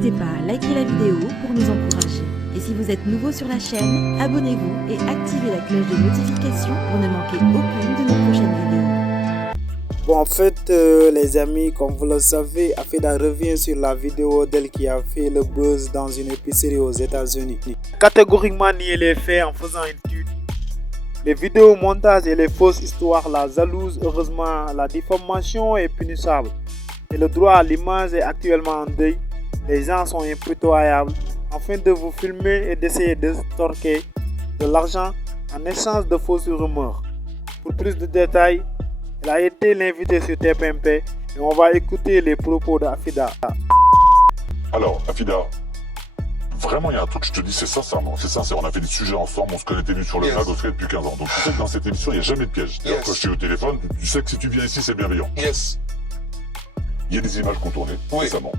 N'hésitez pas à liker la vidéo pour nous encourager. Et si vous êtes nouveau sur la chaîne, abonnez-vous et activez la cloche de notification pour ne manquer aucune de nos prochaines vidéos. Bon, en fait, les amis, comme vous le savez, Afida revient sur la vidéo d'elle qui a fait le buzz dans une épicerie aux États-Unis. Catégoriquement nier les faits en faisant une tuile. Les vidéos montages et les fausses histoires la jalousent. Heureusement, la diffamation est punissable. Et le droit à l'image est actuellement en deuil. Les gens sont impitoyables afin de vous filmer et d'essayer de torquer de l'argent en échange de fausses rumeurs. Pour plus de détails, elle a été l'invité sur TPMP et on va écouter les propos d'Afida. Alors, Afida, vraiment, il y a un truc, je te dis, c'est sincèrement, c'est sincère. On a fait des sujets ensemble, on se connaît, t'es venu sur le mag, on se connaît depuis 15 ans. Donc, tu sais que dans cette émission, il n'y a jamais de piège. D'ailleurs, quand je suis au téléphone, tu sais que si tu viens ici, c'est bienveillant. Yes. Il y a des images qu'on tournait récemment.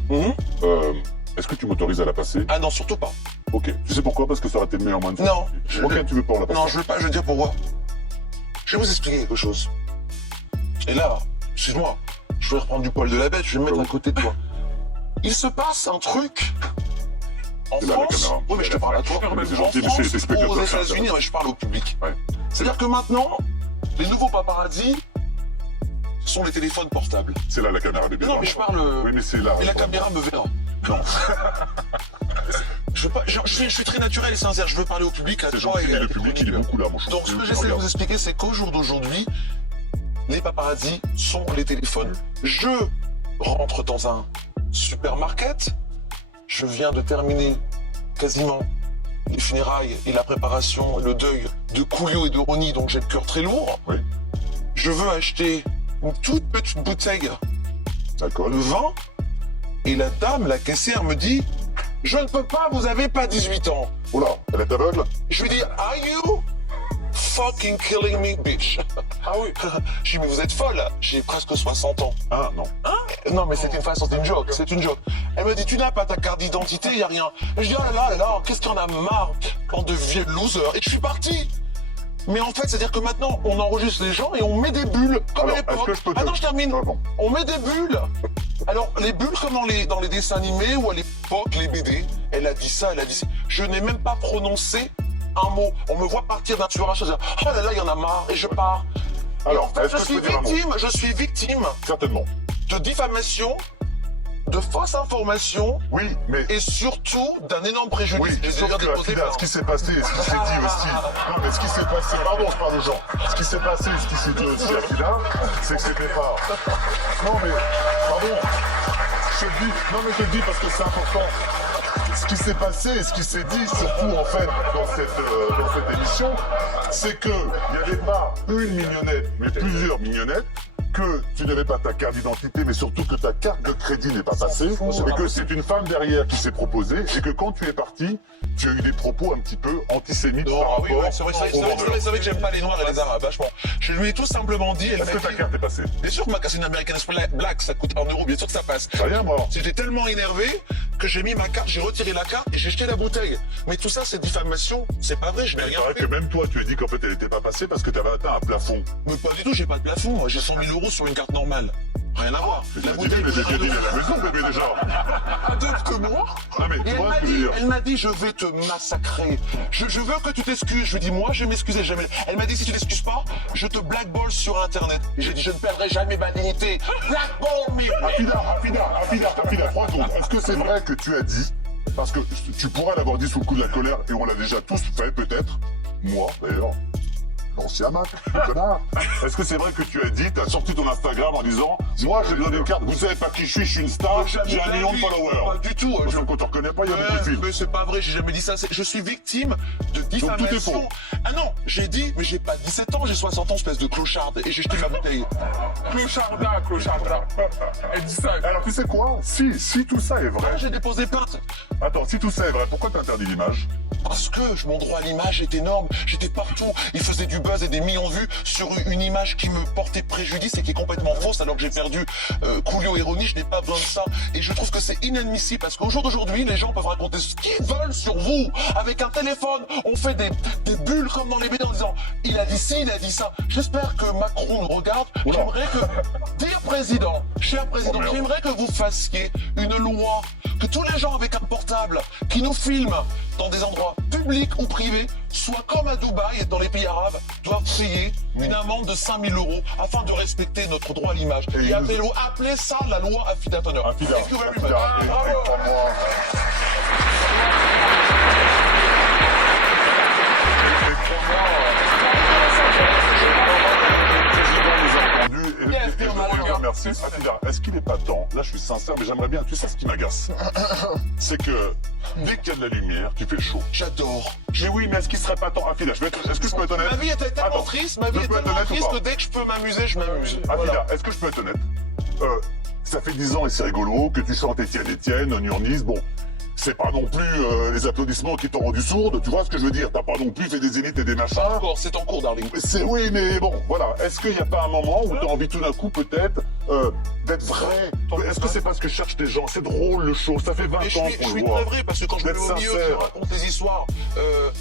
Est-ce que tu m'autorises à la passer? Ah non, surtout pas. Ok. Tu sais pourquoi? Parce que ça aurait été le meilleur moyen de faire. Non. Ok, tu veux pas, on la passe. Non, je veux pas, je veux dire pourquoi. Je vais vous expliquer quelque chose. Et là, excuse-moi, je vais reprendre du poil de la bête, je vais me mettre à côté de toi. Il se passe un truc en C'est là, la France. caméra. Oui, mais je te parle à toi. Non, mais c'est En gentil, mais c'est France, spectateur, aux c'est États-Unis, mais je parle au public. Ouais. C'est-à-dire que maintenant, les nouveaux paparazzis sont les téléphones portables. C'est là la caméra, bébé. Non, mais je parle. Oui, mais c'est là. Et la caméra me verra. Non. Je veux pas, je suis très naturel et sincère, je veux parler au public à C'est toi gentil, et mais à le tes public, il est chroniqueurs. beaucoup là, mon chou. Donc ce que j'essaie de vous expliquer, c'est qu'au jour d'aujourd'hui, les paparazzis sont les téléphones. Je rentre dans un supermarket, je viens de terminer quasiment les funérailles et la préparation, le deuil de Coolio et de Ronnie, donc j'ai le cœur très lourd. Oui. Je veux acheter une toute petite bouteille D'accord. de vin et la dame, la caissière me dit « Je ne peux pas, vous avez pas 18 ans ». Oula, elle est aveugle? Je lui dis, are you fucking killing me, bitch? Ah oui. Je lui dis, mais vous êtes folle, j'ai presque 60 ans. Ah, non. Non, mais c'est une façon, c'est une joke, c'est une joke. Elle me dit, tu n'as pas ta carte d'identité, y a rien. Je dis, oh là là, qu'est-ce qu'on a marre, bande de vieux losers. Et je suis parti. Mais en fait, c'est-à-dire que maintenant, on enregistre les gens et on met des bulles, comme Alors, à est-ce l'époque. que je peux te- Ah non, je termine. Ah, bon. On met des bulles. Alors, les bulles comme dans les dessins animés ou à l'époque, les BD, elle a dit ça, elle a dit ça. Je n'ai même pas prononcé un mot. On me voit partir d'un tueur à chose. Oh là là, il y en a marre et je pars. Et Alors, en fait, est-ce que je peux dire un mot? je suis victime Certainement. de diffamation, de fausses informations Oui, mais... et surtout d'un énorme préjudice. Oui, J'ai sauf déjà que déposé Afida, plainte. ce qui s'est passé et ce qui s'est dit aussi. Non, mais ce qui s'est passé, pardon, je parle aux gens. Ce qui s'est passé et ce qui s'est dit aussi, Afida, c'est que c'était pas. Non, mais, pardon, je te le dis, non, mais je te le dis parce que c'est important. Ce qui s'est passé et ce qui s'est dit, surtout en fait, dans cette émission, c'est qu'il n'y avait pas une mignonnette, mais plusieurs mignonnettes. Que tu n'avais pas ta carte d'identité, mais surtout que ta carte de crédit n'est pas passée, et que c'est une femme derrière qui s'est proposée, et que quand tu es parti, tu as eu des propos un petit peu antisémites Non, par oui, rapport oui, c'est vrai, aux vendeurs. c'est vrai que j'aime pas les noirs et les arabes, vachement. Je lui ai tout simplement dit, elle Est-ce m'a que ta dit, carte est passée? bien sûr que ma carte c'est une American Express Black, ça coûte 1 euro, bien sûr que ça passe. Rien, moi. J'étais tellement énervé que j'ai mis ma carte, j'ai retiré la carte et j'ai jeté la bouteille. Mais tout ça, c'est diffamation, c'est pas vrai, je n'ai Mais il rien paraît fait. que même toi, tu as dit qu'en fait, elle n'était pas passée parce que tu avais atteint un plafond. Mais pas du tout, j'ai pas de plafond, moi, j'ai 100 000 euros sur une carte normale. Rien à voir. Tu l'as dit, mais j'ai bien dit à la maison, bébé, déjà. D'autres que moi. Ah, mais Et tu elle vois m'a ce que je veux dit, dire? elle m'a dit, je vais te massacrer. Je veux que tu t'excuses. Je lui ai dit, moi, je vais m'excuser jamais. Elle m'a dit, si tu t'excuses pas, je te blackball sur Internet. Et j'ai dit, je ne perdrai jamais ma dignité. Blackball me. Afida, 3 secondes. Est-ce que c'est vrai que tu as dit, parce que tu pourrais l'avoir dit sous le coup de la colère, et on l'a déjà tous fait, peut-être, moi, d'ailleurs, l'ancien Mac, le connard. Est-ce que c'est vrai que tu as dit, tu as sorti ton Instagram en disant, moi, j'ai besoin d'une carte, vous savez pas qui je suis une star, j'ai 1 million de followers. Pas du tout. Parce que quand on te reconnaît pas, il y a beaucoup de films. Mais c'est pas vrai, j'ai jamais dit ça. Je suis victime de diffamation. tout est faux. Ah non, j'ai dit, mais j'ai pas 17 ans, j'ai 60 ans, espèce de clocharde, et j'ai jeté ma bouteille. Clocharda. Elle dit ça. Alors tu sais quoi? Si tout ça est vrai, J'ai déposé plainte. attends, si tout ça est vrai, pourquoi t'interdis l'image? Parce que mon droit à l'image est énorme. J'étais partout. Il faisait du buzz. buzz et des millions de vues sur une image qui me portait préjudice et qui est complètement fausse alors que j'ai perdu Coolio et Ronnie. Je n'ai pas besoin de ça. Et je trouve que c'est inadmissible parce qu'au jour d'aujourd'hui, les gens peuvent raconter ce qu'ils veulent sur vous. Avec un téléphone, on fait des bulles comme dans les BD en disant il a dit ci, il a dit ça. J'espère que Macron nous regarde. J'aimerais que, dear président, cher président, j'aimerais que vous fassiez une loi que tous les gens avec un portable qui nous filment dans des endroits publics ou privés, soit comme à Dubaï et dans les pays arabes, doivent payer une amende de 5 000 € afin de respecter notre droit à l'image. Et appelez ça la loi Afida Turner. Afida. Thank you very much. Merci. Afida, est-ce qu'il n'est pas temps, là je suis sincère, mais j'aimerais bien, tu sais ce qui m'agace, c'est que dès qu'il y a de la lumière, tu fais le show. J'adore. Mais oui, mais est-ce qu'il serait pas temps, Afida, est-ce que je peux être honnête? Ma vie était tellement triste, que dès que je peux m'amuser, je m'amuse. Afida, Voilà. est-ce que je peux être honnête? Ça fait 10 ans et c'est rigolo que tu chantes Étienne, Nurnis, bon. C'est pas non plus les applaudissements qui t'ont rendu sourde, tu vois ce que je veux dire? T'as pas non plus fait des zéniths et des machins. C'est en cours, darling. Oui, mais bon, voilà. Est-ce qu'il n'y a pas un moment où t'as envie tout d'un coup, peut-être, d'être vrai? Est-ce que c'est parce que je cherche des gens? C'est drôle, le show, ça fait 20 ans je qu'on suis le voit. navré parce que quand je me mets au milieu, je raconte des histoires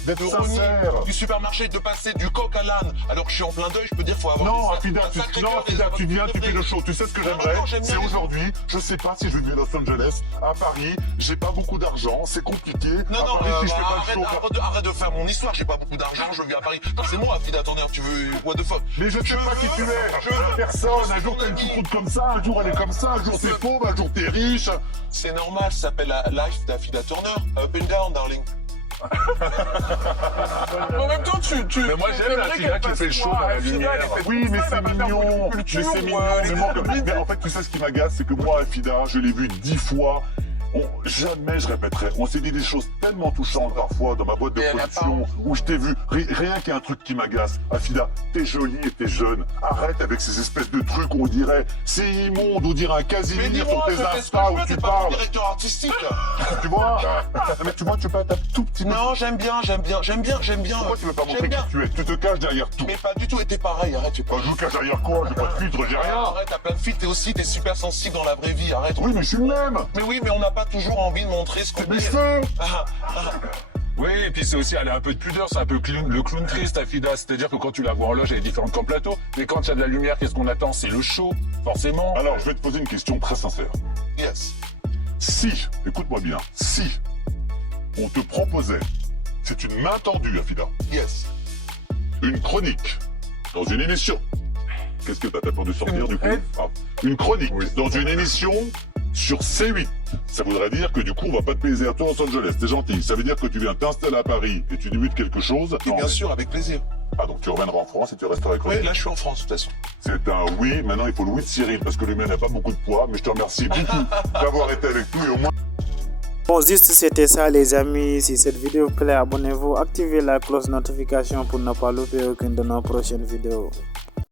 D'être de Ronnie, sincère. du supermarché, de passer du coq à l'âne, alors que je suis en plein deuil, je peux dire qu'il faut avoir Non, un Afida, sacré cœur et tu viens, tu fais devrais- le show. Tu sais ce que j'aimerais? non, j'aime C'est bien. aujourd'hui, je sais pas si je vais vivre à Los Angeles, à Paris, j'ai pas beaucoup d'argent, c'est compliqué. Non, à non, Paris, si je fais pas le show, arrête de faire mon histoire, j'ai pas beaucoup d'argent, je vis à Paris. Non, c'est moi, Afida Turner, tu veux, what the fuck? mais je sais pas qui tu es, personne, un jour t'as une choucroute comme ça, un jour elle est comme ça, un jour t'es pauvre, un jour t'es riche. C'est normal, ça s'appelle la life d'Afida Turner, up and down, darling. En même temps, Mais moi, j'aime la Afida qui fait le show dans la lumière. Oui, mais c'est mignon, mais en fait, tu sais ce qui m'agace, c'est que moi, Afida, je l'ai vu 10 fois. Jamais je répéterai. On s'est dit des choses tellement touchantes parfois dans ma boîte de production où je t'ai vu. Rien qu'il y a un truc qui m'agace. Afida, t'es jolie et t'es jeune. Arrête avec ces espèces de trucs où on dirait c'est immonde, on dirait un Mais Casimir dis-moi, sur tes je fais ce que Insta je où veux, tu t'es pas mon parles. directeur artistique. Tu vois? Mais tu vois, tu peux être un tout petit peu. Non, j'aime bien. Pourquoi tu veux pas montrer qui tu es? Tu te caches derrière tout. Mais pas du tout, et t'es pareil, arrête, tu Bah, je me cache derrière quoi? J'ai pas de filtre, j'ai rien. Arrête, t'as plein de filtres, t'es super sensible dans la vraie vie, arrête. Oui, mais je suis le même. Mais oui, mais on n'a pas toujours envie de montrer ce qu'on Mais est. je veux. Oui, et puis c'est aussi, elle a un peu de pudeur, c'est un peu le clown triste, Afida. C'est-à-dire que quand tu la vois en loge, elle est différente qu'en plateau. Mais quand il y a de la lumière, qu'est-ce qu'on attend? C'est le show, forcément. Alors, je vais te poser une question très sincère. Yes. Si, écoute-moi bien, si on te proposait, c'est une main tendue, Afida, Yes. une chronique dans une émission. Qu'est-ce que t'as peur de sortir du coup? Une chronique dans une émission sur C8. Ça voudrait dire que du coup, on va pas te payer les retours à Los Angeles. T'es gentil. Ça veut dire que tu viens t'installer à Paris et tu débutes quelque chose. Et bien sûr, avec plaisir. Ah, donc tu reviendras en France et tu resteras avec Oui, là, je suis en France, de toute façon. C'est un oui. Maintenant, il faut le oui de Cyril parce que le mien n'a pas beaucoup de poids. Mais je te remercie beaucoup d'avoir été avec nous et au moins. Bon, juste c'était ça les amis. Si cette vidéo vous plaît, abonnez-vous, activez la cloche notification pour ne pas louper aucune de nos prochaines vidéos.